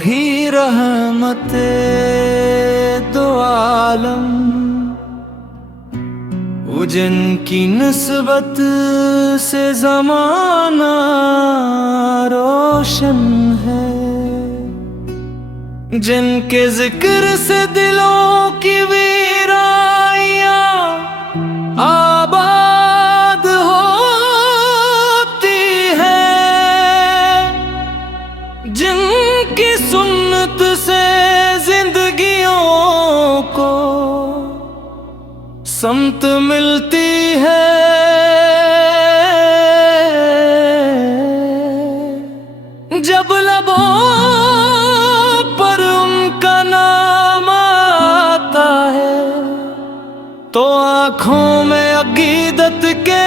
वही रहमते दो आलम, जिनकी निस्बत से ज़माना रोशन है, जिनके जिक्र से दिलों की वीराइयां आबाद होती है, जिनकी सुन्नत से जिंदगियों को समत मिलती है। जब लबों पर उनका नाम आता है तो आँखों में अकीदत के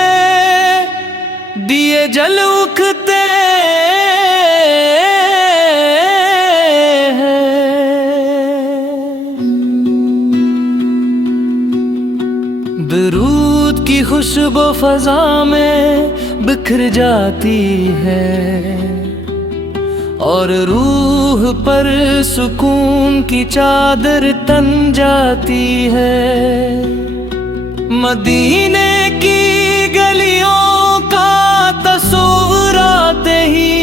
दिए जल उठते दरूद की खुशबू फजा में बिखर जाती है और रूह पर सुकून की चादर तन जाती है। मदीने की गलियों का तस्वीर आते ही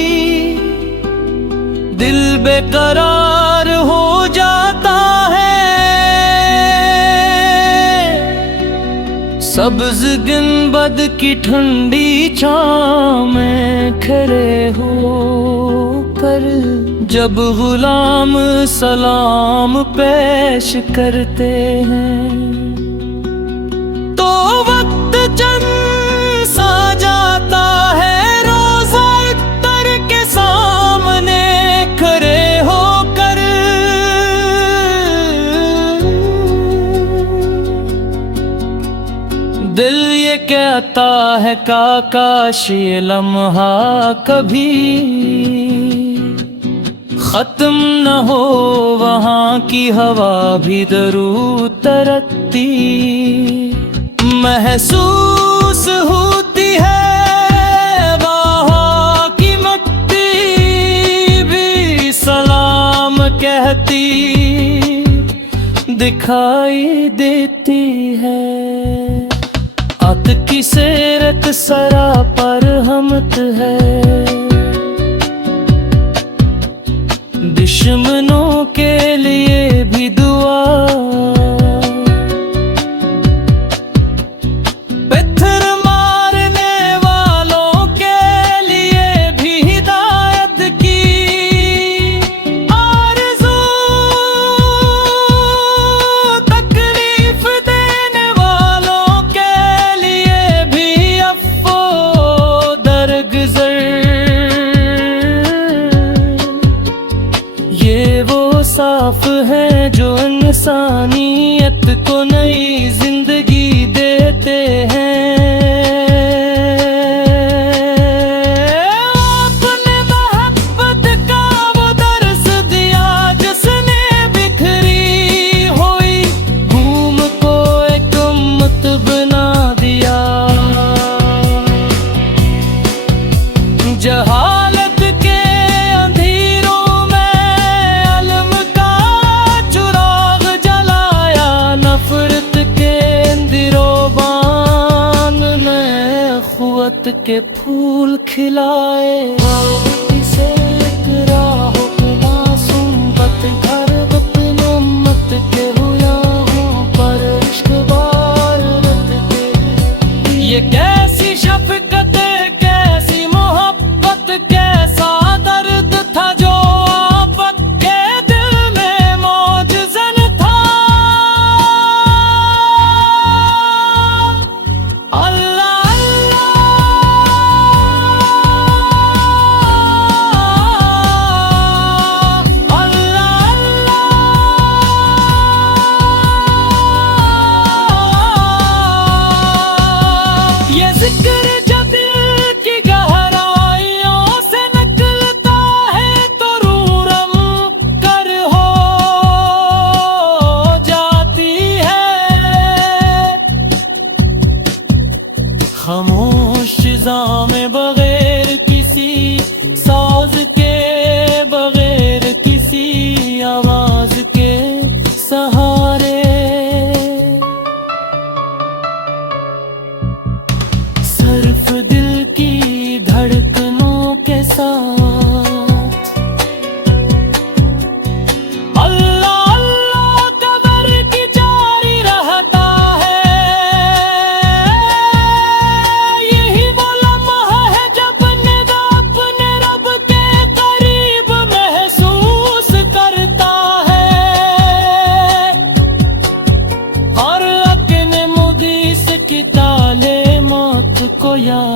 दिल बेकरार हो जाता है। सब्ज गुंबद की ठंडी छांव में खड़े हो कर जब गुलाम सलाम पेश करते हैं तो वक्त चंद सा जाता है। रोज़ा अख्तर के सामने खड़े होकर दिल ये कहता है काश ये लम्हा कभी खत्म न हो, वहाँ की हवा भी दरूद तरती महसूस होती है। वहाँ की मिट्टी भी सलाम कहती दिखाई देती है। अत की सेरत सरा पर हमत है, दुश्मनों के लिए भी दुआ, पत्थर मारने वालों के लिए भी हिदायत की आरज़ू, तकलीफ देने वालों के लिए भी अफ़्फ़ो दरगुज़र। ये वो साफ है जो इंसानियत को नई जिंदगी देते हैं। अपने मोहब्बत का वो दर्स दिया जिसने बिखरी हुई घूम को एक उम्मत बना दिया। जहालत के अंधेरों में इल्म का चिराग जलाया, नफरत के अंदिरोबान में अख़ुवत के फूल खिलाए। इसे इकरा हो मासूम बतघर वतन उम्मत के हुआ हो पर इश्क बार रत के। ये कैसी शफ़क़त कैसी मोहब्बत कैसा दर्द था जो आफत के दिल में मौजज़न था। अल्लाह अल्लाह ये जिक्र जब दिल की गहराइयों से निकलता है तो रूह रम कर हो जाती है। खामोश फ़िज़ा में बगैर किसी साज के, बगैर किसी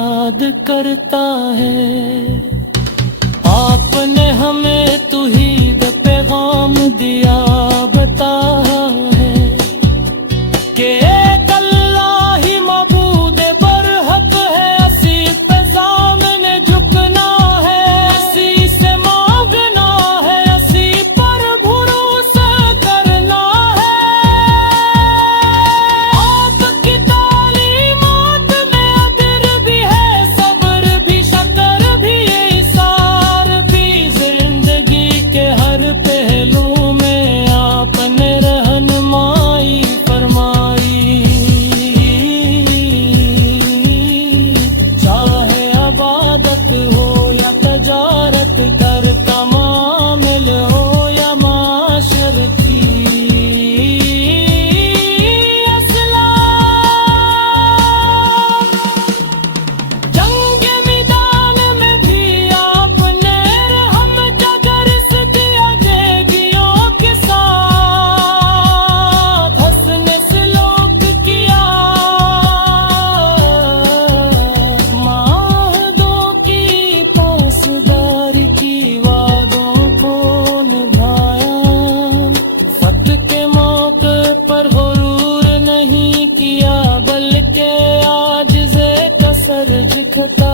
याद करता है। आपने हमें तौहीद पैगाम दिया, बताया है कि एक अल्लाह ही मबूद बरहक है, असी पे सामने झुकना है, असी से मांगना है, असी पर भरोसा करना है। आपकी तालीमात में अदर भी है, सब्र भी, शक्र भी, इसार भी, जिंदगी के हर पहलू में आपने रहनुमाई फरमाई। चाहे इबादत हो या तजारत, कर का मामिल हो या माशर की जंग मैदान में भी आपने रहम जगरस दिया, जैदियों के साथ हंसने सलूक किया। माहदों की पासदारी की, वादों को निभाया, फत के मौके पर गुरूर नहीं किया, बल्कि आजिज़े कसर दिखता